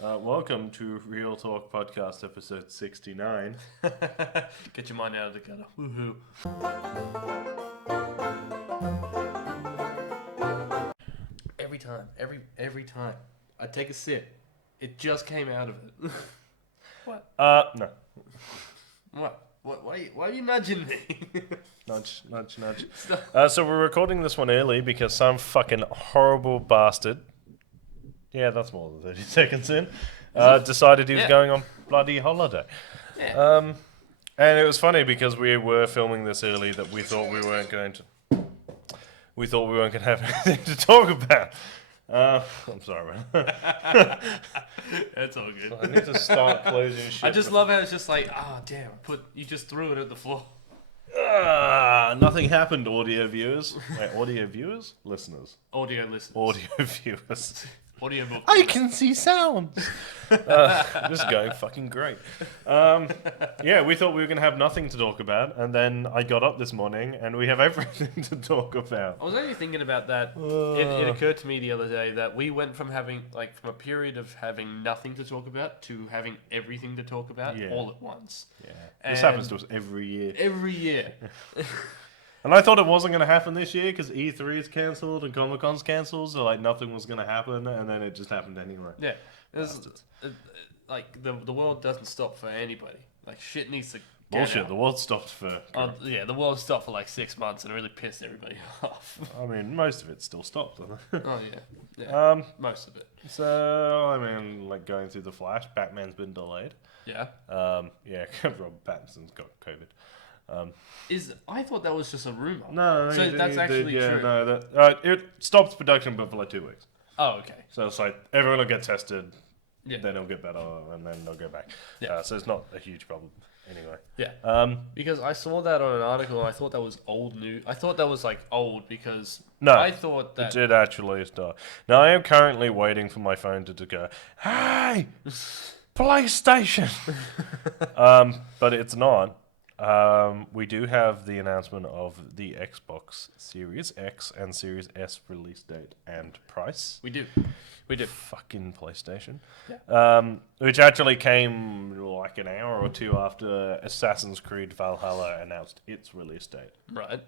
Welcome to Real Talk Podcast, episode 69. Get your mind out of the gutter. Woohoo. Every time I take a sip, it just came out of it. What? No. What? Why are you nudging me? Nudge. So we're recording this one early because some fucking horrible bastard, yeah, that's more than 30 seconds in, decided he was going on bloody holiday. Yeah. And it was funny because we were filming this early that we thought we weren't going to have anything to talk about. I'm sorry, man. That's all good. I need to start closing shit. I just love how it's just like, oh damn, you just threw it at the floor. Nothing happened, audio viewers. Wait, audio viewers? Listeners. Audio listeners. Audio viewers. Audio book. I can see sounds. This is going fucking great. Yeah, we thought we were going to have nothing to talk about, and then I got up this morning, and we have everything to talk about. I was only thinking about that. It occurred to me the other day that we went from having, from a period of having nothing to talk about to having everything to talk about all at once. Yeah, this happens to us every year. Every year. And I thought it wasn't going to happen this year because E3 is cancelled and Comic Con's cancelled, so nothing was going to happen, and then it just happened anyway. Yeah, the world doesn't stop for anybody. Like shit needs to. Bullshit. Out. The world stopped for. The world stopped for 6 months and it really pissed everybody off. I mean, most of it still stopped, doesn't it? Oh yeah. Most of it. So I mean, going through the Flash, Batman's been delayed. Yeah. Yeah, Robert Pattinson's got COVID. I thought that was just a rumor. No, so that's actually true. No, it stopped production, but for 2 weeks. Oh, okay. So it's everyone will get tested, then it'll get better, and then they'll go back. Yeah. So it's not a huge problem anyway. Yeah. Because I saw that on an article, and I thought that was old news. I thought that was old because I thought that it did actually start. Now I am currently waiting for my phone to go, hey, PlayStation. But it's not. We do have the announcement of the Xbox Series X and Series S release date and price. We do. Fucking PlayStation. Yeah. Which actually came an hour or two after Assassin's Creed Valhalla announced its release date. Right.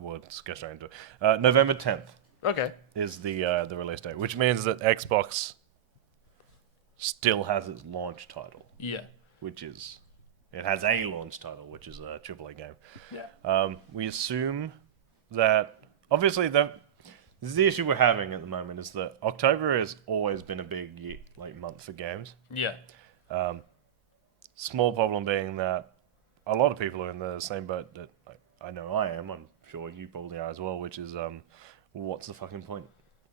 We'll just go straight into it. November 10th. Okay. Is the release date, which means that Xbox still has its launch title. Yeah. It has a launch title, which is a AAA game. Yeah. We assume that, obviously, this is the issue we're having at the moment, is that October has always been a big month for games. Yeah. Small problem being that a lot of people are in the same boat that I know I am. I'm sure you probably are as well, which is, what's the fucking point?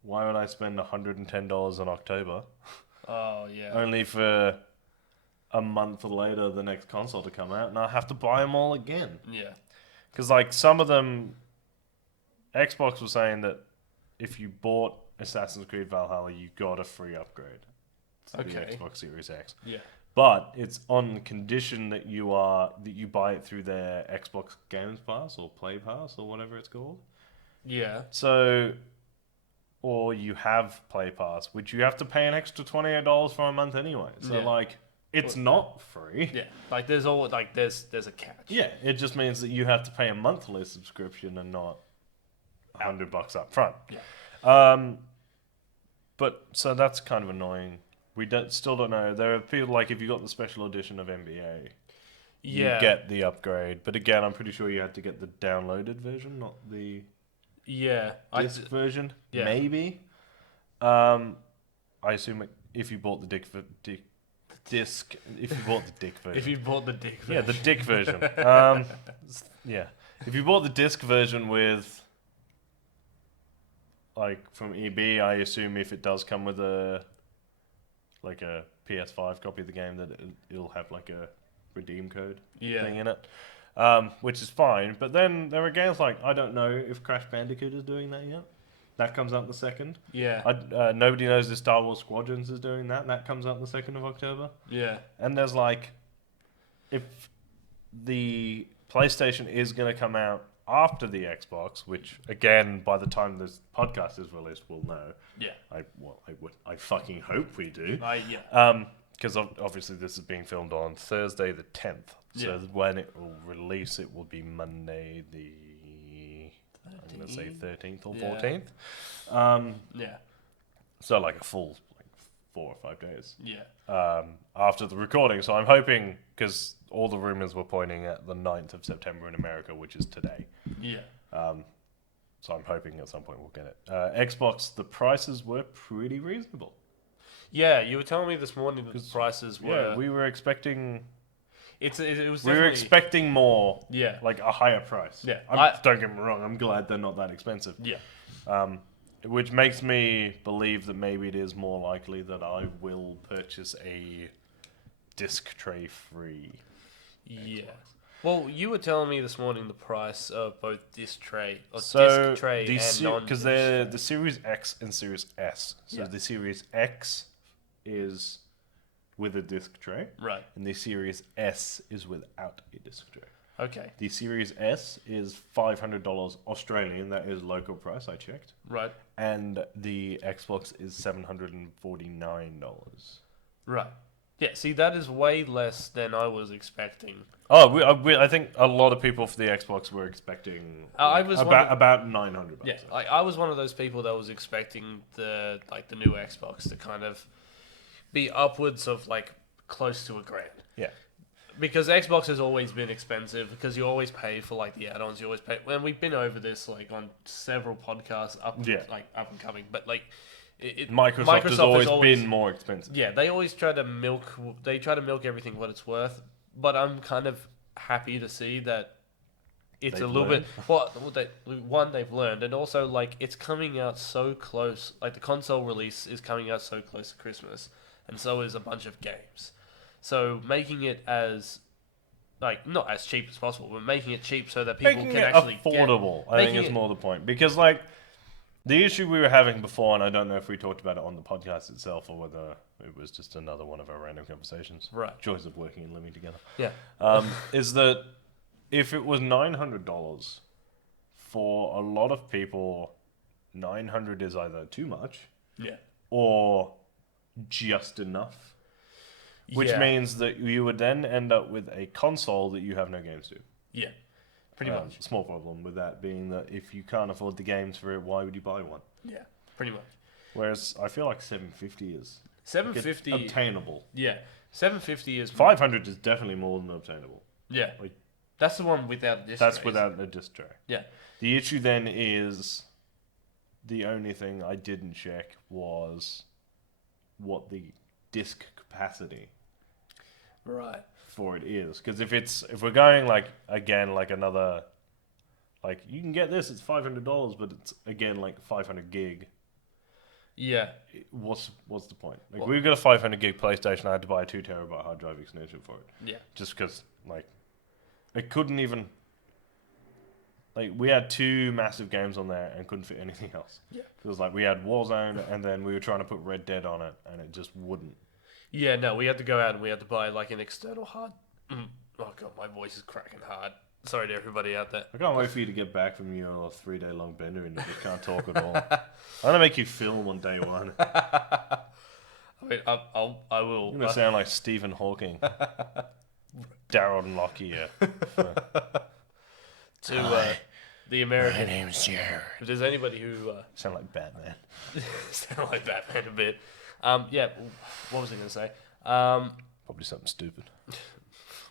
Why would I spend $110 on October? Oh, yeah. Only for a month later the next console to come out, and I have to buy them all again. Yeah. Because some of them, Xbox was saying that if you bought Assassin's Creed Valhalla, you got a free upgrade to the Xbox Series X. Yeah. But it's on condition that you buy it through their Xbox Games Pass or Play Pass or whatever it's called. Yeah. So, or you have Play Pass, which you have to pay an extra $28 for a month anyway. So it's not free. Yeah, there's a catch. Yeah, it just means that you have to pay a monthly subscription and not $100 up front. Yeah. But so that's kind of annoying. We still don't know. There are people if you got the special edition of NBA, you get the upgrade. But again, I'm pretty sure you had to get the downloaded version, not the disc version. Yeah. Maybe. I assume if you bought the disc. If you bought the dick version. If you bought the dick version. Yeah, the dick version. Yeah. If you bought the disc version with, from EB, I assume if it does come with a PS5 copy of the game, that it'll have a redeem code thing in it. Which is fine. But then there are games I don't know if Crash Bandicoot is doing that yet. That comes out the 2nd. Yeah. Nobody knows if Star Wars Squadrons is doing that. That comes out the 2nd of October. Yeah. And there's if the PlayStation is going to come out after the Xbox, which again, by the time this podcast is released, we'll know. Yeah. I fucking hope we do. Yeah. Because obviously this is being filmed on Thursday the 10th. So when it will release, it will be Monday the... I'm going to say 13th or 14th. Yeah. So like a full 4 or 5 days. Yeah. After the recording. So I'm hoping, because all the rumors were pointing at the 9th of September in America, which is today. Yeah. So I'm hoping at some point we'll get it. Xbox, the prices were pretty reasonable. Yeah, you were telling me this morning that the prices were... Yeah, we were expecting... it was definitely... We were expecting more. Yeah. Like a higher price. Yeah. Don't get me wrong, I'm glad they're not that expensive. Yeah. Which makes me believe that maybe it is more likely that I will purchase a disc tray free. Yeah. Well, you were telling me this morning the price of both disc tray and non-disc because they're the Series X and Series S. So the Series X is with a disc tray, right, and the Series S is without a disc tray. Okay. The Series S is $500 Australian. That is local price. I checked. Right. And the Xbox is $749. Right. Yeah. See, that is way less than I was expecting. Oh, I think a lot of people for the Xbox were expecting about $900. Yeah. Like I was one of those people that was expecting the new Xbox to kind of be upwards of like close to $1,000. Yeah. Because Xbox has always been expensive because you always pay for like the add-ons. You always pay, and we've been over this like on several podcasts up and coming. But like, Microsoft has always been more expensive. Yeah, they always try to milk. They try to milk everything what it's worth. But I'm kind of happy to see that it's a little bit. Well, they've learned, and also like it's coming out so close. Like the console release is coming out so close to Christmas, and so is a bunch of games. So making it as, like, not as cheap as possible, but making it cheap so that people can actually affordable. I think is more the point. Because, like, the issue we were having before, and I don't know if we talked about it on the podcast itself or whether it was just another one of our random conversations. Right. Joys of working and living together. Yeah. Is that if it was $900, for a lot of people, $900 is either too much or just enough. Which means that you would then end up with a console that you have no games to. Yeah, pretty much. Small problem with that being that if you can't afford the games for it, why would you buy one? Yeah, pretty much. Whereas I feel like $750 is obtainable. Yeah, $750 is... $500 is definitely more than obtainable. Yeah, like, that's the one without disc That's without a disc tray. Yeah. The issue then is the only thing I didn't check was what the disc capacity for it is, because if we're going like another, like you can get this, it's $500, but it's again like 500 gig. Yeah. What's the point? Like we've got a 500 gig PlayStation. I had to buy a 2 terabyte hard drive extension for it. Yeah. Just because like it couldn't even, like we had 2 massive games on there and couldn't fit anything else. Yeah. It was like we had Warzone and then we were trying to put Red Dead on it and it just wouldn't. Yeah, no, we had to go out and we had to buy like an external hard. Oh god, my voice is cracking hard. Sorry to everybody out there. I can't wait for you to get back from your 3-day-long bender and you just can't talk at all. I'm gonna make you film on day 1. I mean, I will. You're gonna sound like Stephen Hawking, Darren Lockyer. To the American. My name's Jared. If there's anybody who sound like Batman. Sound like Batman a bit. Yeah, what was I going to say? Probably something stupid.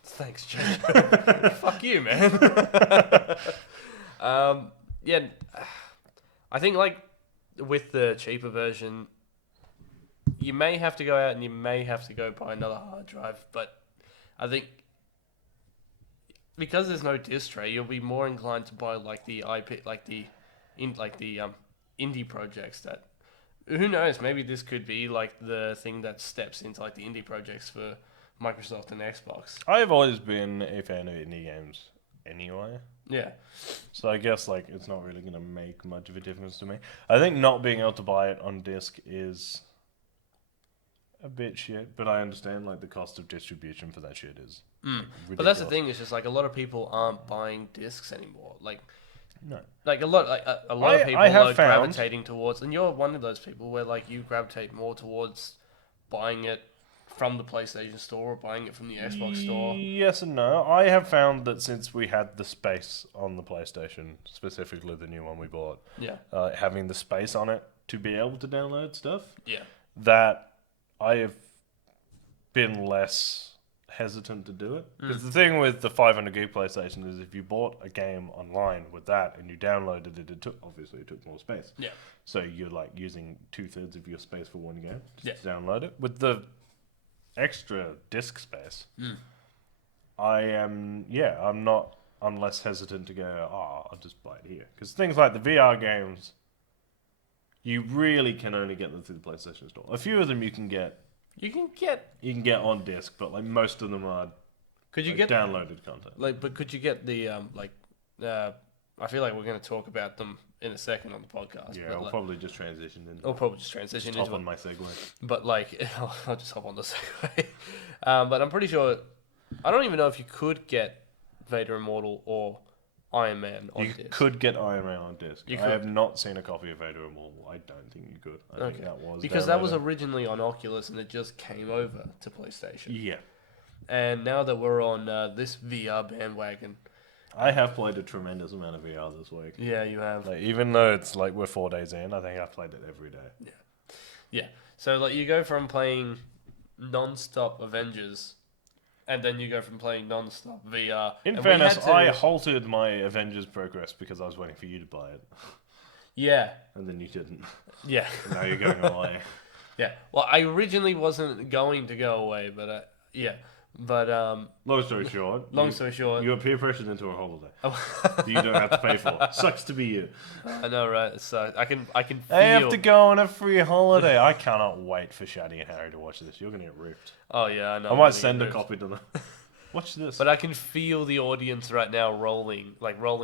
Thanks, Jay. Fuck you, man. Yeah, I think, like, with the cheaper version, you may have to go out and you may have to go buy another hard drive, but I think because there's no disc tray, you'll be more inclined to buy, like, the IP, indie projects that... Who knows? Maybe this could be like the thing that steps into like the indie projects for Microsoft and Xbox. I've always been a fan of indie games anyway. Yeah. So I guess like it's not really going to make much of a difference to me. I think not being able to buy it on disc is a bit shit, but I understand like the cost of distribution for that shit is But that's the thing, it's just like a lot of people aren't buying discs anymore. Like No. Like a lot of people I have are found- gravitating towards, and you're one of those people where like you gravitate more towards buying it from the PlayStation Store or buying it from the Xbox Store. Yes and no. I have found that since we had the space on the PlayStation, specifically the new one we bought, Yeah, having the space on it to be able to download stuff, yeah, that I have been less hesitant to do it. Because the thing with the 500 gig PlayStation is if you bought a game online with that and you downloaded it, it took more space. yeah, So you're like using 2/3 of your space for one game Yeah. to download it. With the extra disk space, Mm. I'm less hesitant to go, I'll just buy it here. Because things like the VR games, you really can only get them through the PlayStation Store. A few of them you can get you can get. on disc, but like most of them are Could you like get downloaded content. but could you get the I feel like we're going to talk about them in a second on the podcast. Yeah, but I'll like, probably just transition in. I'll probably just transition Hop into on it. my segue. But like, I'll just hop on the segue. But I'm pretty sure. I don't even know if you could get Vader Immortal or Iron Man on You disc. could get Iron Man on disc. You I could. have not seen a copy of Vader Immortal. I don't think you could. I think that was because that was downloaded. originally on Oculus and it just came over to PlayStation. Yeah. And now that we're on this VR bandwagon, I have played a tremendous amount of VR this week. yeah, you have. Like, even though it's like we're 4 days in, I think I've played it every day. Yeah. So like you go from playing non-stop Avengers, and then you go from playing non-stop VR. In And fairness, we had to- I halted my Avengers progress because I was waiting for you to buy it. Yeah. And then you didn't. Yeah. Now you're going away. Yeah. Well, I originally wasn't going to go away, but yeah. But Long story short. long story short, You got peer pressured into a holiday that you don't have to pay for. Sucks to be you. I know, right? So I can feel. I have to go on a free holiday. I cannot wait for Shaddy and Harry to watch this. You're going to get ripped. Oh yeah, I know. I might send a copy to them. Watch this. But I can feel the audience right now rolling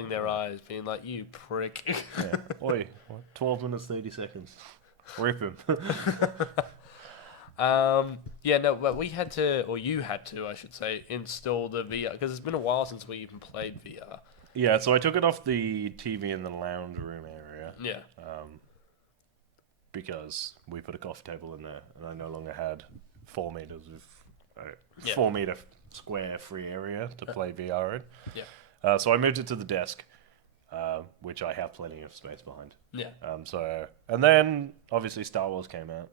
their eyes, being like, "You prick." Yeah. Oi, 12 minutes, 30 seconds. Rip him. Yeah, no, but we had to, or you had to, I should say, install the VR because it's been a while since we even played VR. Yeah, so I took it off the TV in the lounge room area. Yeah. Because we put a coffee table in there, and I no longer had 4 meters of Yeah. 4 meter square free area to play VR in. Yeah. So I moved it to the desk, which I have plenty of space behind. Yeah. And then obviously Star Wars came out,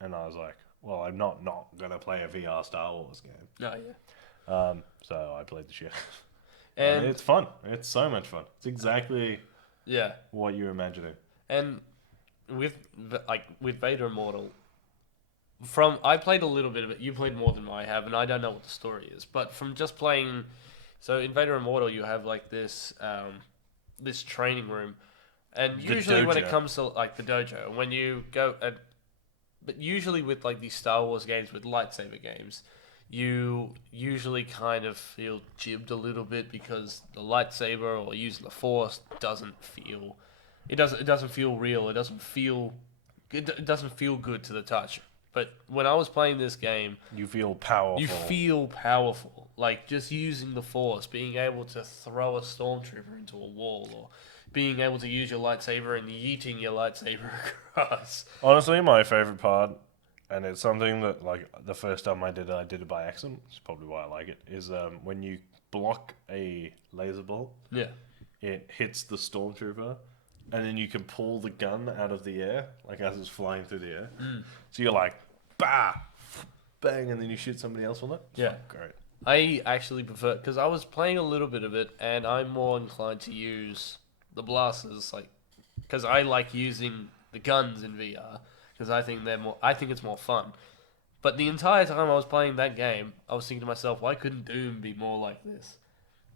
and I was like, well, I'm not gonna play a VR Star Wars game. Oh yeah. So I played the shit. And it's fun. It's so much fun. It's exactly yeah, what you're imagining. and with Vader Immortal, I played a little bit of it. You played more than I have, and I don't know what the story is. But from just playing, so in Vader Immortal, you have like this this training room, and The usually when it dojo. comes to like the dojo, when you go and but usually with like these Star Wars games, with lightsaber games, you usually kind of feel jibbed a little bit because the lightsaber or using the Force doesn't feel real. It doesn't feel good to the touch. But when I was playing this game, You feel powerful. you feel powerful. Like just using the Force, being able to throw a stormtrooper into a wall, or being able to use your lightsaber and yeeting your lightsaber across. Honestly, my favorite part, and it's something that like the first time I did it by accident. It's probably why I like it. Is when you block a laser ball, Yeah. it hits the stormtrooper, and then you can pull the gun out of the air, like as it's flying through the air. So you're like, bah, bang, and then you shoot somebody else with it. It's Yeah. fucking great. I actually prefer, because I was playing a little bit of it, and I'm more inclined to use the blasters, like, because I like using the guns in VR, because I think it's more fun. But the entire time I was playing that game, I was thinking to myself, why couldn't Doom be more like this?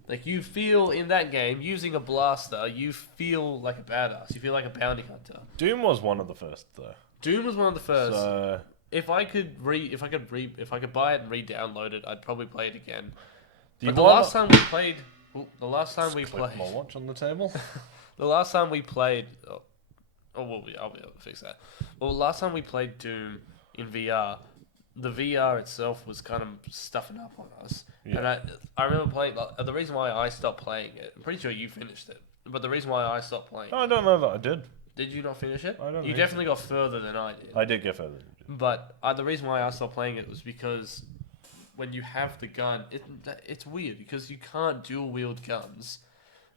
Like, you feel in that game, using a blaster, you feel like a badass. You feel like a bounty hunter. Doom was one of the first though. Doom was one of the first. So If I could buy it and re-download it, I'd probably play it again. you But the want- last time we played, click my watch on the table. the last time we played, I'll be able to fix that. Well, last time we played Doom in VR, the VR itself was kind of stuffing up on us, Yeah. and I remember playing. The reason why I stopped playing it, I'm pretty sure you finished it. But the reason why I stopped playing, I don't know that I did. did you not finish it? I don't You think definitely got further than I did. I did get further. But the reason why I stopped playing it was because when you have the gun, it's weird because you can't dual wield guns,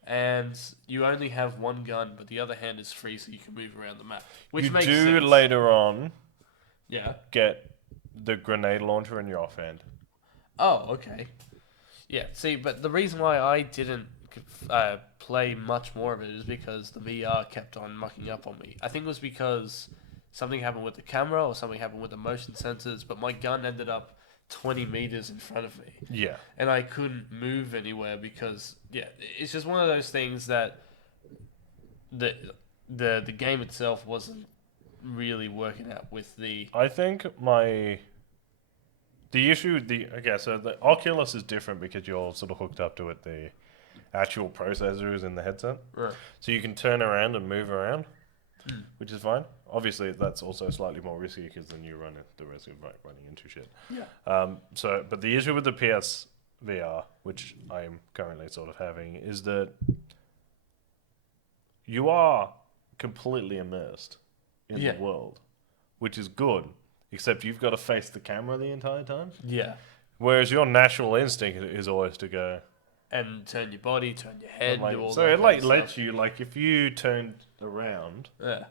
and you only have one gun, but the other hand is free, so you can move around the map. Which You makes do sense. later on Yeah. get the grenade launcher in your offhand. Oh, okay. Yeah. See, but the reason why I didn't play much more of it is because the VR kept on mucking up on me. I think it was because something happened with the camera or something happened with the motion sensors, but my gun ended up 20 meters in front of me. Yeah. And I couldn't move anywhere because, yeah, it's just one of those things that the game itself wasn't really working out with the... I think the issue so the Oculus is different because you're sort of hooked up to it. The actual processor is in the headset, Right. so you can turn around and move around, which is fine. Obviously, that's also slightly more risky because then you run the risk of running into shit. Yeah. But the issue with the PSVR, which I'm currently sort of having, is that you are completely immersed in Yeah. the world, which is good. Except you've got to face the camera the entire time. Yeah. Whereas your natural instinct is always to go And turn your body, turn your head, like, do all so that it kind like of lets stuff. you like if you turned around Yeah.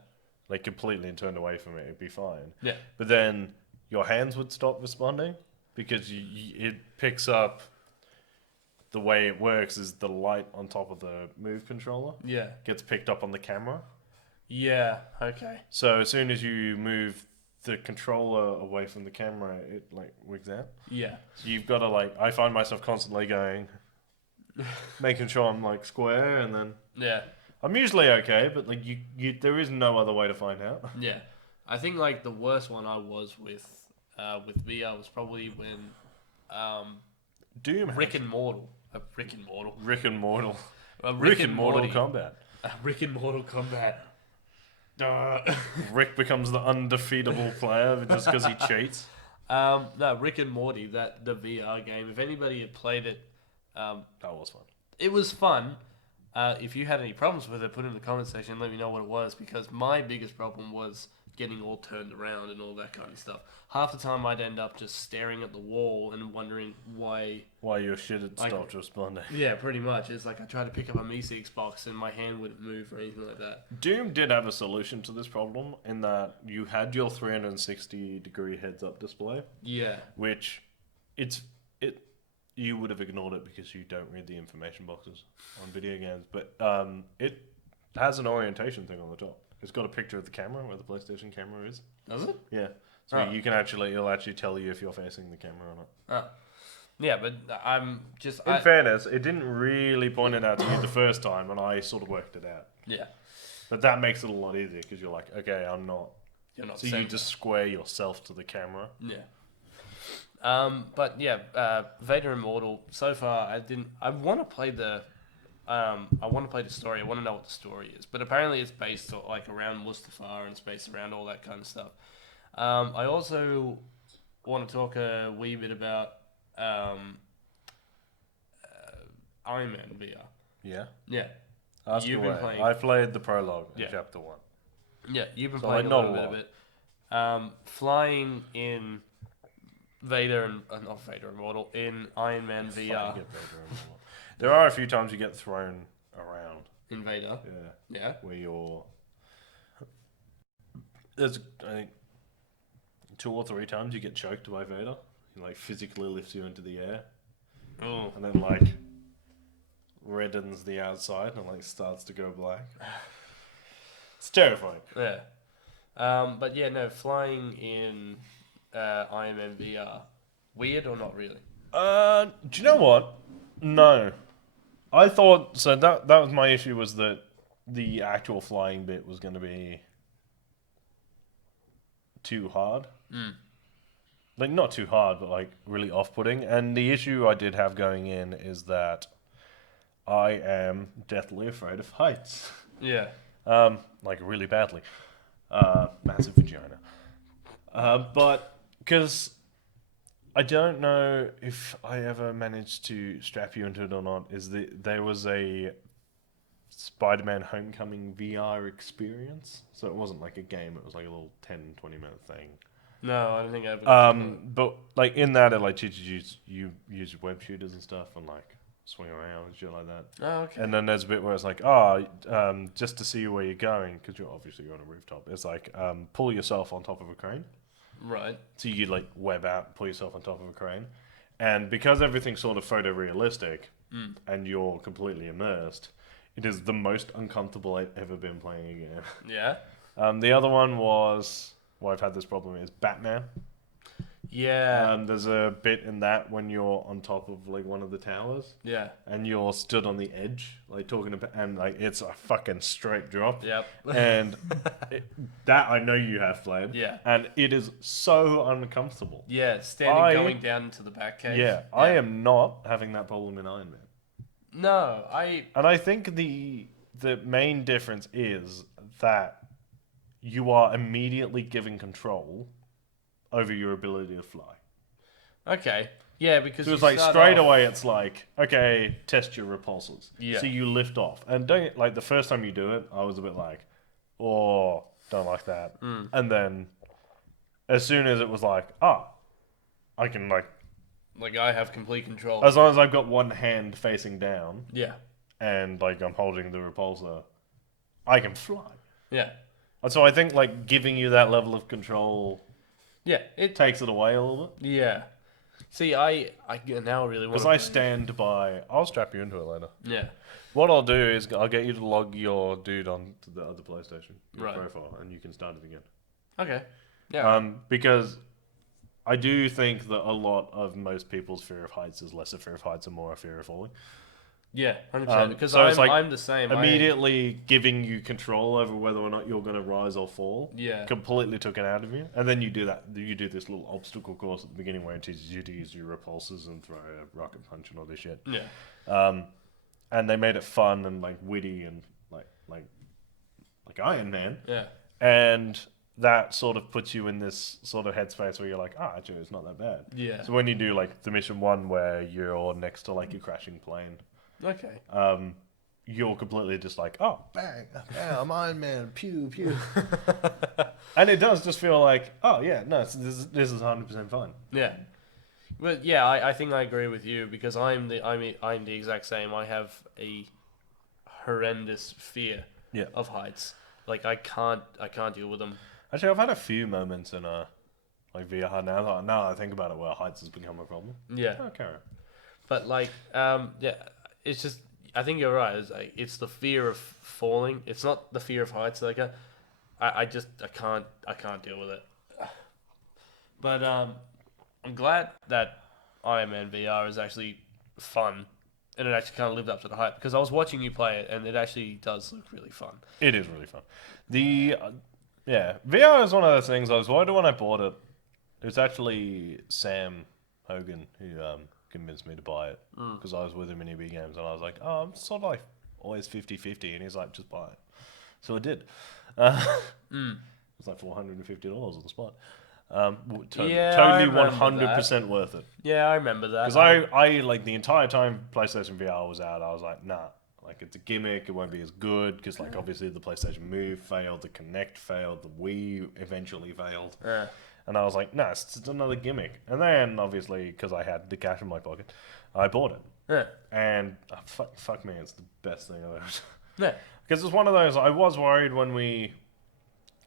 like completely and turned away from it, it'd be fine. Yeah. But then your hands would stop responding because it picks up the way it works is the light on top of the Move controller Yeah. gets picked up on the camera. Yeah. Okay. So as soon as you move the controller away from the camera, it like wigs out. Yeah. So you've got to like, I find myself constantly going, making sure I'm like square, and then Yeah. I'm usually okay, but like there is no other way to find out. Yeah. I think like the worst one I was with VR was probably when Doom, Rick and Mortal. Rick and Mortal. Rick and Mortal, Rick and Mortal Morty. Kombat. Rick and Mortal Kombat. Rick becomes the undefeatable player just because he cheats. No, Rick and Morty, the VR game. If anybody had played it, That was fun. it was fun. If you had any problems with it, put it in the comment section and let me know what it was, because my biggest problem was getting all turned around and all that kind of stuff. Half the time I'd end up just staring at the wall and wondering why... Why your shit had Like- stopped responding. Yeah, pretty much. It's like I tried to pick up a Meeseeks box and my hand wouldn't move or anything like that. Doom did have a solution to this problem in that you had your 360-degree heads-up display, Yeah. which you would have ignored it because you don't read the information boxes on video games, but it has an orientation thing on the top. It's got a picture of the camera where the PlayStation camera is. Does it? Yeah. So Oh. it'll actually tell you if you're facing the camera or not. Oh. Yeah, but I'm just... In fairness, it didn't really point it out to you the first time, and I sort of worked it out. Yeah. But that makes it a lot easier because you're like, okay, I'm not. You're not So you centered. just square yourself to the camera. Yeah. But yeah, Vader Immortal. So far, I want to play the. I want to play the story. I want to know what the story is. But apparently, it's based like around Mustafar and it's based around all that kind of stuff. I also want to talk a wee bit about Iron Man VR. Yeah. Yeah. Ask You've away. been playing- I played the prologue in Yeah. chapter 1. Yeah, you've been So playing I a know little a bit of lot. it. Flying in Vader and not Vader Immortal in Iron Man Fucking VR. get Vader and all that. There are a few times you get thrown around. In Vader. Yeah. Yeah. Where you're. There's, I think, 2 or 3 times you get choked by Vader. He like physically lifts you into the air. Oh. And then like reddens the outside and like starts to go black. It's terrifying. Yeah. But yeah, no, flying in Iron Man VR. Weird or not really? Do you know what? No. I thought so that was my issue, was that the actual flying bit was going to be too hard. Like not too hard, but like really off-putting. And the issue I did have going in is that I am deathly afraid of heights. Yeah. Like really badly. Massive vagina. But because I don't know if I ever managed to strap you into it or not, there was a Spider-Man Homecoming VR experience. So it wasn't like a game; it was like a little 10, 20-minute thing. No, I don't think I ever got to do it. But like in that, it like teaches you use web shooters and stuff, and like swing around and shit like that. Oh, okay. And then there's a bit where it's like, just to see where you're going, because you're obviously on a rooftop. It's like pull yourself on top of a crane. Right. So you like web out, pull yourself on top of a crane, and because everything's sort of photorealistic, and you're completely immersed, it is the most uncomfortable I've ever been playing a game. Yeah. The other one was, well, I've had this problem, is Batman. Yeah. There's a bit in that when you're on top of like one of the towers, Yeah. and you're stood on the edge, like talking about, and like it's a fucking straight drop. Yep. And that I know you have played. Yeah. And it is so uncomfortable. Yeah. Standing going down into the back cave. Yeah, I am not having that problem in Iron Man. No, And I think the main difference is that you are immediately given control over your ability to fly. Okay. Yeah, because So it's you like start straight off- away it's like, okay, test your repulsors. Yeah. So you lift off. And don't like the first time you do it, I was a bit like, oh, don't like that. And then as soon as it was like, I can Like I have complete control. as long as I've got one hand facing down Yeah. and like I'm holding the repulsor, I can fly. Yeah. And so I think like giving you that level of control Yeah. It. takes it away a little bit. Yeah. See, I now really want Because I stand by. I'll strap you into it later. Yeah. What I'll do is I'll get you to log your dude on to the other PlayStation your Right. profile, and you can start it again. Okay. Yeah. Because I do think that a lot of most people's fear of heights is less a fear of heights and more a fear of falling. Yeah. 100%. Because so it's like I'm the same. Immediately giving you control over whether or not you're going to rise or fall. Yeah. Completely took it out of you, and then you do that. You do this little obstacle course at the beginning where it teaches you to use your repulsors and throw a rocket punch and all this shit. Yeah. And they made it fun and like witty and like Iron Man. Yeah. And that sort of puts you in this sort of headspace where you're like, actually, it's not that bad. Yeah. So when you do like the mission one where you're next to like a crashing plane, Okay. you're completely just like, bang, yeah, I'm Iron Man, pew, pew. And it does just feel like, this is 100% fun. Yeah. But yeah, I think I agree with you because I'm the exact same. I have a horrendous fear Yeah. of heights. Like I can't deal with them. Actually, I've had a few moments in like VR now I think about it where heights has become a problem. Yeah. Okay. But like yeah, it's just I think you're right. It's the fear of falling. It's not the fear of heights. Like I can't deal with it. But I'm glad that Iron Man VR is actually fun, and it actually kind of lived up to the hype. Because I was watching you play it, and it actually does look really fun. It is really fun. VR is one of those things. I was worried when I bought it. It was actually Sam Hogan who convinced me to buy it because I was with him in EB Games, and I was like, I'm sort of like always 50-50, and he's like, just buy it. So I did. It's like $450 on the spot. Totally I remember 100% worth it. Yeah, I remember that. Because I like the entire time PlayStation VR was out, I was like, nah, like it's a gimmick. It won't be as good because like obviously the PlayStation Move failed, the Kinect failed, the Wii eventually failed, Yeah. and I was like, nah, it's just another gimmick. And then obviously because I had the cash in my pocket, I bought it, Yeah. and fuck me, it's the best thing I've ever. Yeah. Because it's one of those. I was worried when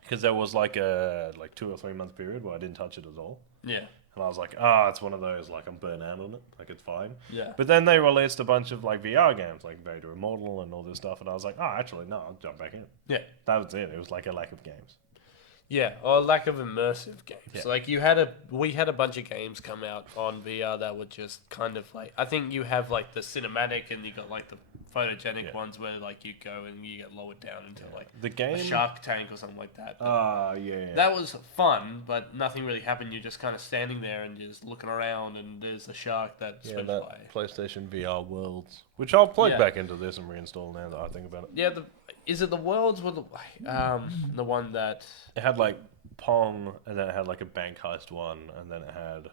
because there was like a 2 or 3 month period where I didn't touch it at all. Yeah. And I was like, it's one of those, like, I'm burnt out on it. Like, it's fine. Yeah. But then they released a bunch of, like, VR games, like Vader Immortal and all this stuff. And I was like, actually, no, I'll jump back in. Yeah. That was it. It was, like, a lack of games. Yeah, or lack of immersive games. Yeah. Like we had a bunch of games come out on VR that were just kind of like I think you have like the cinematic and you got like the photogenic ones where like you go and you get lowered down into like The game... a shark tank or something like that. yeah. That was fun, but nothing really happened. You're just kind of standing there and just looking around, and there's a shark that swims by. PlayStation VR Worlds. Which I'll plug Yeah. back into this and reinstall now that I think about it. Yeah, is it the Worlds or the one that... It had, like, Pong, and then it had, like, a bank heist one, and then it had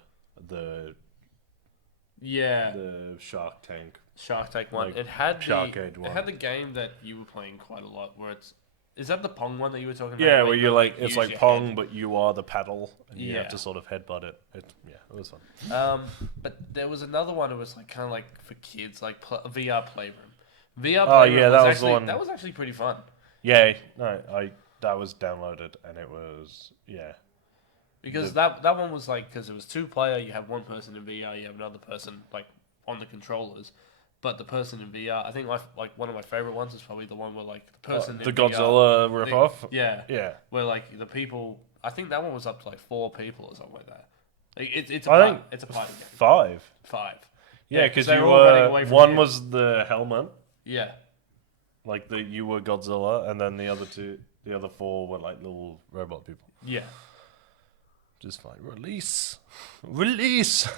Yeah, the Shark Tank. Shark Tank one. Like, It had Sharkade it one. had the game that you were playing quite a lot, where is that the Pong one that you were talking about? Yeah, where you're like, use it's like your Pong, head? but you are the paddle, and you have Yeah. to sort of headbutt it. Yeah, it was fun. But there was another one that was like kind of like for kids, like VR Playroom. VR Oh, Playroom yeah, was that was the actually one. that was actually pretty fun. Yeah, no, that was downloaded, and it was Because that one was like, because it was 2 player, you have one person in VR, you have another person like on the controllers. But the person in VR, I think like one of my favorite ones is probably the one where like the person the in Godzilla VR, ripoff. yeah, Yeah, where like the people, I think that one was up to like 4 people or something like that. Like, it's a party game. 5. 5. Yeah, because they're you all running away were from one you. was the helmet, Yeah, like you were Godzilla, and then the other 4 were like little robot people. yeah. Just like release.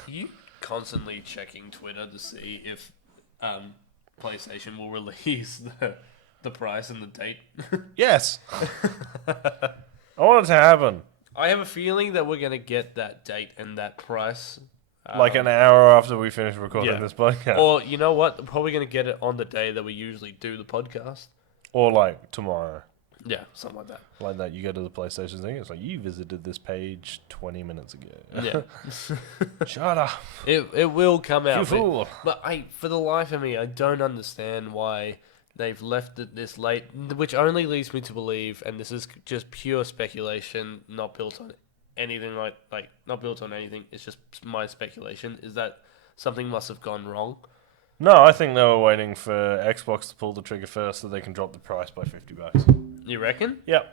You constantly checking Twitter to see if PlayStation will release the price and the date. Yes, I want it to happen. I have a feeling that we're gonna get that date and that price. Like an hour after we finish recording yeah. this podcast, Or you know what? We're probably gonna get it on the day that we usually do the podcast. or like tomorrow. Yeah, something like that. Like that, you go to the PlayStation thing. It's like you visited this page 20 minutes ago. Yeah, Shut up, it will come out. you fool. But for the life of me, I don't understand why they've left it this late. Which only leads me to believe, and this is just pure speculation, not built on anything like not built on anything. It's just my speculation. Is that something must have gone wrong? No, I think they were waiting for Xbox to pull the trigger first, so they can drop the price by $50. You reckon? Yep.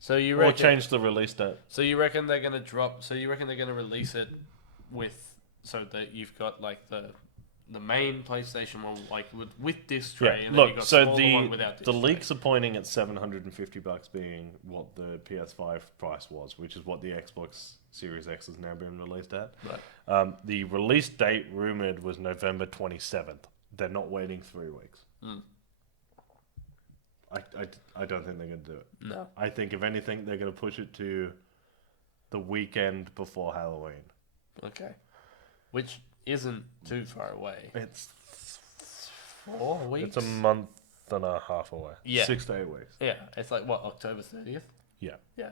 So you Or reckon? change the release date. So you reckon they're gonna drop? So you reckon they're gonna release it with so that you've got like the main PlayStation one like with disc tray, Yeah. and then you've Look, got so smaller one without disc the tray. leaks are pointing at $750 being what the PS5 price was, which is what the Xbox Series X has now been released at. Right. The release date rumored was November 27th. They're not waiting 3 weeks. Mm. I don't think they're going to do it. No. I think, if anything, they're going to push it to the weekend before Halloween. Okay. Which isn't too far away. It's 4 weeks. It's a month and a half away. Yeah. 6 to 8 weeks. Yeah. It's like what, October 30th? Yeah. Yeah.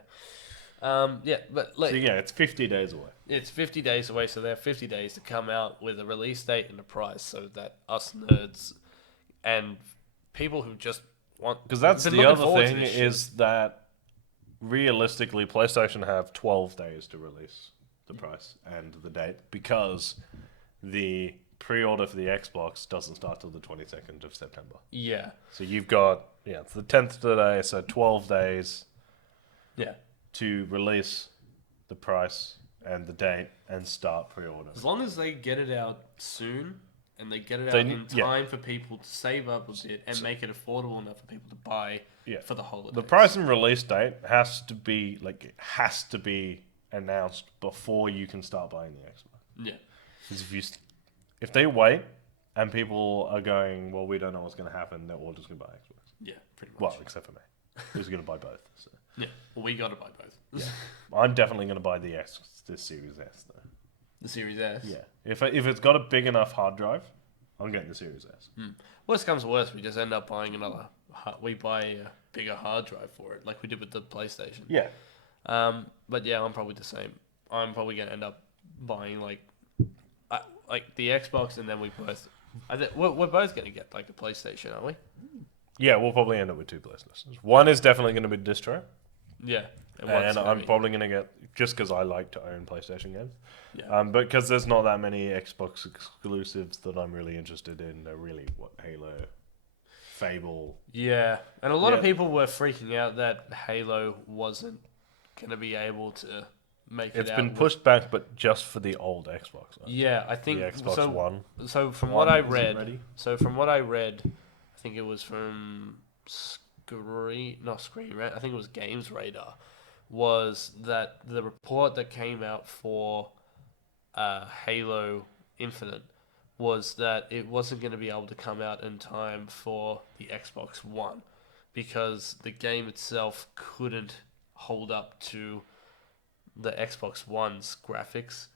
Yeah, but like So yeah, it's 50 days away. it's 50 days away, so they have 50 days to come out with a release date and a price, so that us nerds and people who just want, Because that's been the looking other forward to thing this shit. is that realistically, PlayStation have 12 days to release the price and the date, because the pre-order for the Xbox doesn't start till the 22nd of September. Yeah. So you've got, it's the 10th today, so 12 days Yeah. to release the price and the date and start pre-order. As long as they get it out soon and they get it They out n- in yeah. time for people to save up a bit and make it affordable enough for people to buy Yeah. for the holidays. The price and release date has to be announced before you can start buying the Xbox. Yeah. Because if they wait and people are going, well, we don't know what's going to happen, they're all just going to buy Xbox. Yeah, pretty much. Well, except for me, who's going to buy both. So. Yeah. Well, we got to buy both. Yeah, I'm definitely going to buy the Series S though. The Series S. Yeah, if it's got a big enough hard drive, I'm getting the Series S. Worst comes to worst, we just end up buying another. We buy a bigger hard drive for it, like we did with the PlayStation. Yeah, But yeah, I'm probably the same. I'm probably gonna end up buying like the Xbox, and then we both. We're both gonna get like a PlayStation, aren't we? yeah, we'll probably end up with 2 PlayStations. One is definitely going to be distro, Yeah. and I'm probably going to get, just because I like to own PlayStation games. Yeah. But because there's not that many Xbox exclusives that I'm really interested in. They're really Halo, Fable. Yeah, and a lot of Yeah. people were freaking out that Halo wasn't gonna be able to make it It's out. been pushed back, but just for the old Xbox. Right? Yeah, I think The Xbox so. One. So from One what I isn't read, ready. I think it was from Screen Rant. I think it was Games Radar. Was that the report that came out for Halo Infinite was that it wasn't going to be able to come out in time for the Xbox One because the game itself couldn't hold up to the Xbox One's graphics.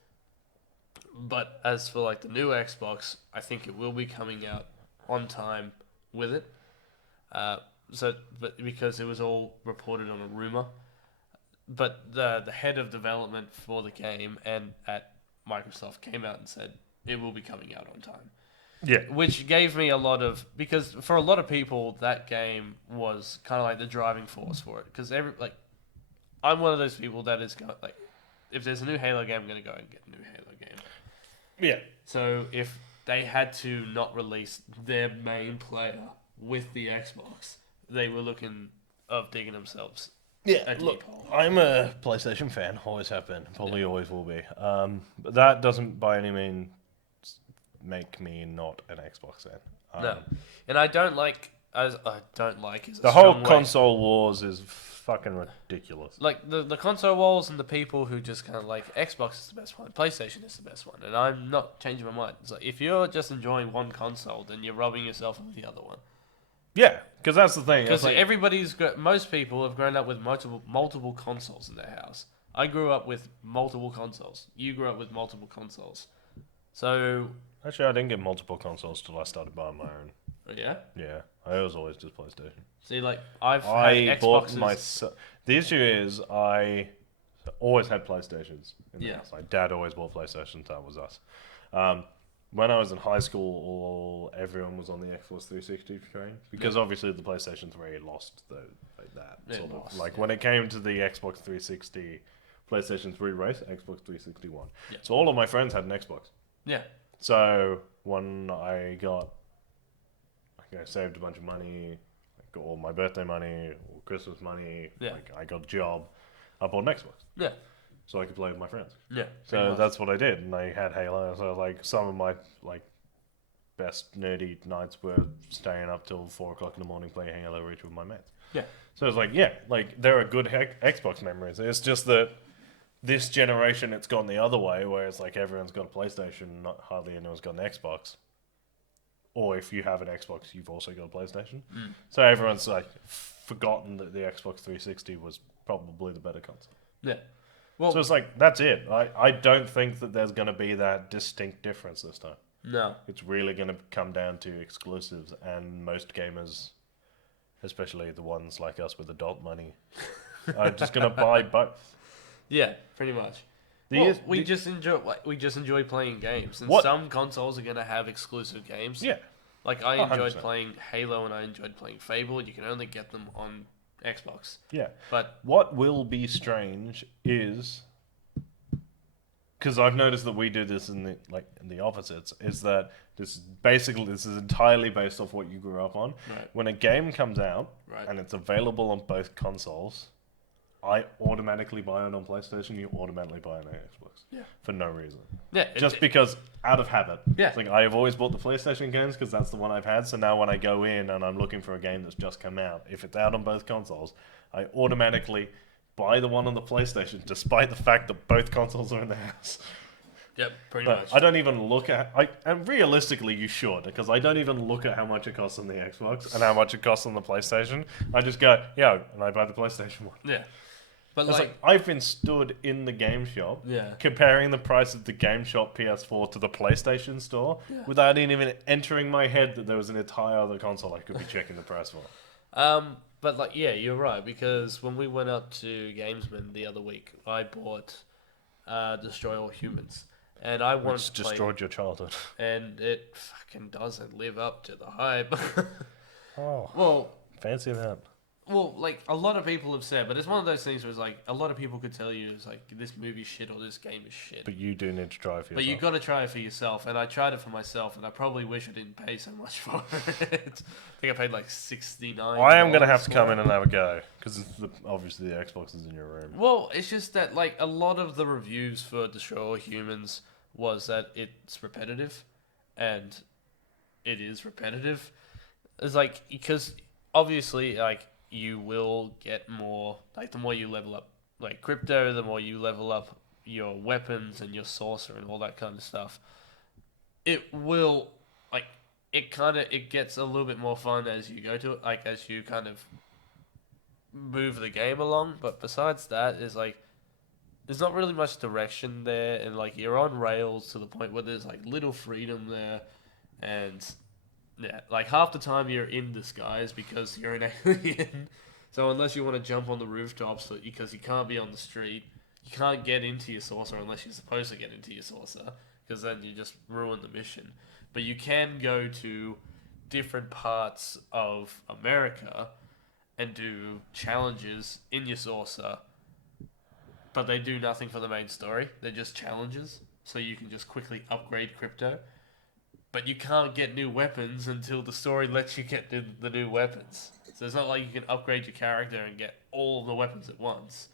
But as for like the new Xbox, I think it will be coming out on time with it. But because it was all reported on a rumor, but the head of development for the game and at Microsoft came out and said it will be coming out on time. Yeah. Which gave me a lot of, because for a lot of people that game was kind of like the driving force for it, because I'm one of those people that is going like, if there's a new Halo game, I'm gonna go and get a new Halo game. Yeah. So if they had to not release their main player with the Xbox, they were looking of digging themselves a deep hole. I'm a PlayStation fan, always have been, probably always will be. But that doesn't by any means make me not an Xbox fan. No, and I don't like is the whole console wars is fucking ridiculous. Like the console wars and the people who just kind of like Xbox is the best one, PlayStation is the best one, and I'm not changing my mind. It's like if you're just enjoying one console, then you're robbing yourself of the other one. Yeah, because that's the thing. Because most people have grown up with multiple consoles in their house. I grew up with multiple consoles. You grew up with multiple consoles. So actually, I didn't get multiple consoles till I started buying my own. Yeah. Yeah, I was always just PlayStation. See, like I bought myself. The issue is I always had PlayStations in the house. My dad always bought PlayStations. That was us. When I was in high school, everyone was on the Xbox 360 train because obviously the PlayStation 3 lost when it came to the Xbox 360, PlayStation 3 race, Xbox 360 won. Yeah. So all of my friends had an Xbox. Yeah. So when I saved a bunch of money, got all my birthday money, or Christmas money, I got a job, I bought an Xbox. Yeah. So I could play with my friends. Yeah. So that's what I did, and I had Halo. So like some of my best nerdy nights were staying up till 4 o'clock in the morning playing Halo Reach with my mates. Yeah. So it's like there are good Xbox memories. It's just that this generation it's gone the other way, where it's like everyone's got a PlayStation, not hardly anyone's got an Xbox. Or if you have an Xbox, you've also got a PlayStation. Mm. So everyone's like forgotten that the Xbox 360 was probably the better console. Yeah. Well, so it's like, that's it. I don't think that there's going to be that distinct difference this time. No. It's really going to come down to exclusives, and most gamers, especially the ones like us with adult money, are just going to buy both. Yeah, pretty much. We just enjoy playing games, and some consoles are going to have exclusive games. Yeah. Like I enjoyed playing Halo, and I enjoyed playing Fable. You can only get them on Xbox. Yeah. But what will be strange is, because I've noticed that we do this in the opposites, is that this is entirely based off what you grew up on. Right. When a game comes out and it's available on both consoles, I automatically buy it on PlayStation. You automatically buy it on Xbox. Yeah. For no reason. Yeah. Just because out of habit. Yeah. It's like I have always bought the PlayStation games because that's the one I've had. So now when I go in and I'm looking for a game that's just come out, if it's out on both consoles, I automatically buy the one on the PlayStation, despite the fact that both consoles are in the house. Yep, pretty much. I don't even look at... and realistically, you should, because I don't even look at how much it costs on the Xbox and how much it costs on the PlayStation. I just go, and I buy the PlayStation one. Yeah. But it's like I've been stood in the game shop comparing the price of the game shop PS4 to the PlayStation store without even entering my head that there was an entire other console I could be checking the price for. But you're right, because when we went up to Gamesman the other week, I bought Destroy All Humans. And I wanted to play, destroyed your childhood. And it fucking doesn't live up to the hype. Oh. Well, fancy that. Well, like, a lot of people have said, but it's one of those things where it's like, a lot of people could tell you, it's like, this movie's shit or this game is shit. But you do need to try it for yourself. But you got to try it for yourself, and I tried it for myself, and I probably wish I didn't pay so much for it. I think I paid like $69. I am going to have to come in and have a go, because obviously the Xbox is in your room. Well, it's just that, like, a lot of the reviews for Destroy All Humans was that it's repetitive, and it is repetitive. It's like, because obviously, like, you will get more, like, the more you level up, like, crypto, the more you level up your weapons and your sorcerer and all that kind of stuff. It will, like, it gets a little bit more fun as you go to it, like, as you kind of move the game along. But besides that, is like, there's not really much direction there, and like you're on rails to the point where there's like little freedom there, and yeah, like half the time you're in disguise because you're an alien. So unless you want to jump on the rooftops, because you can't be on the street, you can't get into your saucer unless you're supposed to get into your saucer, because then you just ruin the mission. But you can go to different parts of America and do challenges in your saucer, but they do nothing for the main story. They're just challenges, so you can just quickly upgrade crypto. But you can't get new weapons until the story lets you get the new weapons. So it's not like you can upgrade your character and get all the weapons at once,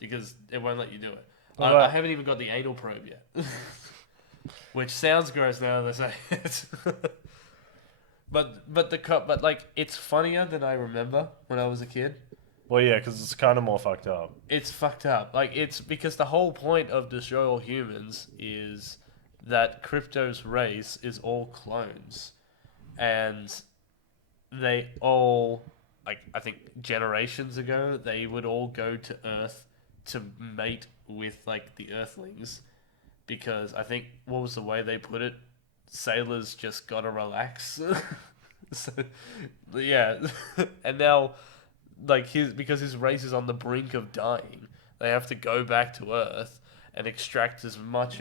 because it won't let you do it. I haven't even got the anal probe yet, which sounds gross now that I say it. But like it's funnier than I remember when I was a kid. Well, yeah, because it's kind of more fucked up. It's fucked up. Like it's because the whole point of Destroy All Humans is that Crypto's race is all clones, and they all, like, I think generations ago they would all go to Earth to mate with like the Earthlings, because I think what was the way they put it? Sailors just gotta relax. So, yeah, and now, like because his race is on the brink of dying, they have to go back to Earth and extract as much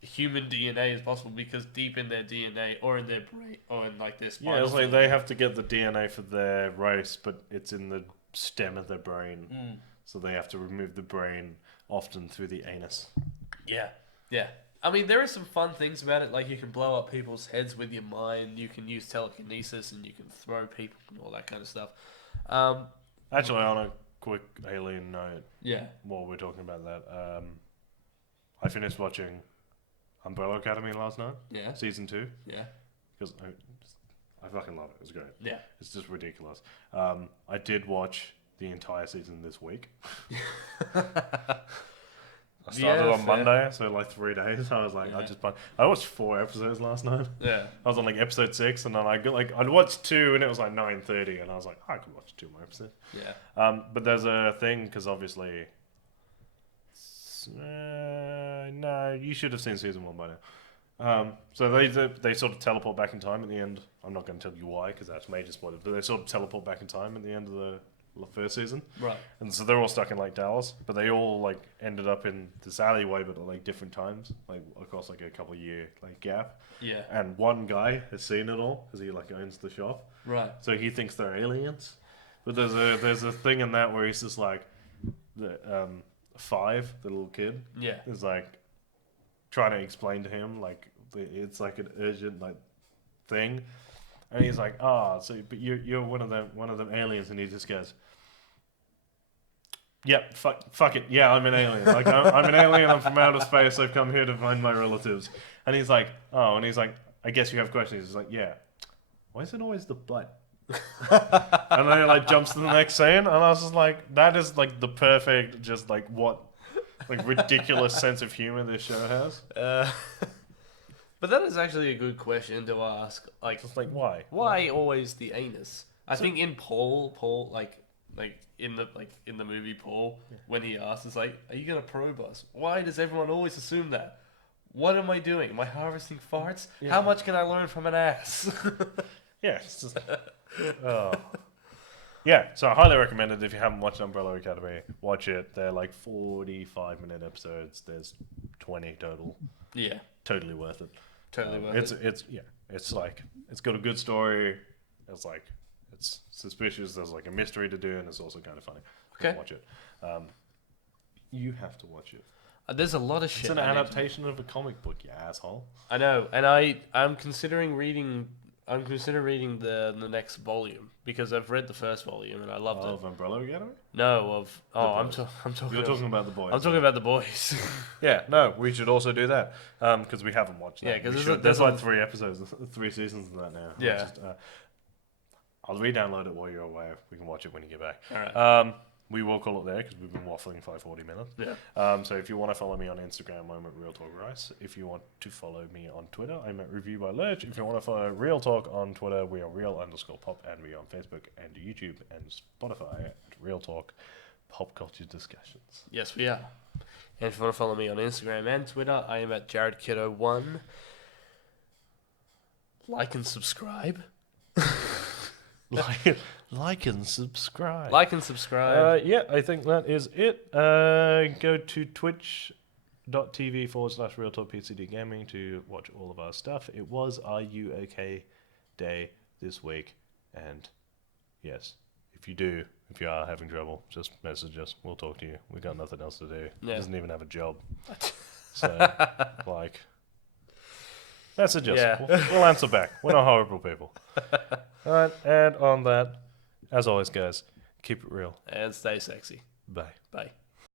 human DNA as possible, because deep in their DNA or in their brain or in like their spinal Yeah, it's like fluid- they have to get the DNA for their race, but it's in the stem of their brain. So they have to remove the brain, often through the anus. Yeah, yeah. I mean, there are some fun things about it. Like you can blow up people's heads with your mind. You can use telekinesis, and you can throw people and all that kind of stuff. Actually, on a quick alien note, Yeah. while we're talking about that, I finished watching Umbrella Academy last night, Yeah. season 2, Yeah. because I fucking love it. It's great. Yeah. It's just ridiculous. I did watch the entire season this week. I started on Monday, so like 3 days. I was like, Yeah. I watched 4 episodes last night. Yeah. I was on like episode 6, and then I'd watched 2, and it was like 9:30, and I was like, I could watch 2 more episodes. Yeah. But there's a thing, because obviously, no, you should have seen season 1 by now. So they sort of teleport back in time at the end. I'm not going to tell you why, because that's major spoiler. But they sort of teleport back in time at the end of the first season. Right. And so they're all stuck in like Dallas, but they all like ended up in this alleyway, but at like different times, like across like a couple of year like gap. Yeah. And one guy has seen it all because he like owns the shop. Right. So he thinks they're aliens. But there's a thing in that where he's just like the 5, the little kid, Yeah. is like trying to explain to him like it's like an urgent like thing, and he's like, so but you're one of them aliens, and he just goes, yep, fuck it, yeah, I'm an alien. Like I'm an alien. I'm from outer space. I've come here to find my relatives. And he's like, and he's like, I guess you have questions. He's like, yeah. Why is it always the butt? And then it like jumps to the next scene, and I was just like, that is like the perfect, just like what, like ridiculous sense of humor this show has. But that is actually a good question to ask. Like, Just like why? why always the anus? I think in Paul, like in the movie Paul, when he asks, it's like, "Are you gonna probe us?" Why does everyone always assume that? What am I doing? Am I harvesting farts? Yeah. How much can I learn from an ass? Yeah, it's just, yeah. So I highly recommend it if you haven't watched Umbrella Academy. Watch it. They're like 45-minute episodes. There's 20 total. Yeah, Totally worth it. totally worth it. It's like it's got a good story. It's like it's suspicious. There's like a mystery to do, and it's also kind of funny. Okay. Watch it. You have to watch it. There's a lot of shit. It's an I need to- adaptation of a comic book, you asshole. I know, and I'm considering reading. I'm considering reading the next volume, because I've read the first volume and I loved Of it. Umbrella Academy? No, of I'm Boys. talking. You're talking about the boys. I'm talking about the boys. Yeah, no, we should also do that because we haven't watched that. Yeah, 'cause We there's should. a- There's there's like a- 3 episodes, 3 seasons of that now. Yeah. I'll re-download it while you're away. We can watch it when you get back. All right. We will call it there because we've been waffling for like 40 minutes. Yeah. So if you want to follow me on Instagram, I'm at Real Talk Rice. If you want to follow me on Twitter, I'm at Review by Lurch. If you want to follow Real Talk on Twitter, we are Real_Pop, and we are on Facebook and YouTube and Spotify at Real Talk pop culture discussions. Yes, we are. And if you want to follow me on Instagram and Twitter, I am at JaredKiddo1. Like and subscribe. Like and subscribe. Like and subscribe. Yeah, I think that is it. Go to twitch.tv/Real Talk PCD Gaming to watch all of our stuff. It was our You OK Day this week. And yes, if you are having trouble, just message us. We'll talk to you. We got nothing else to do. Yeah. Doesn't even have a job. So, like, message us. Yeah. We'll answer back. We're not horrible people. Alright, and on that, as always, guys, keep it real. And stay sexy. Bye. Bye.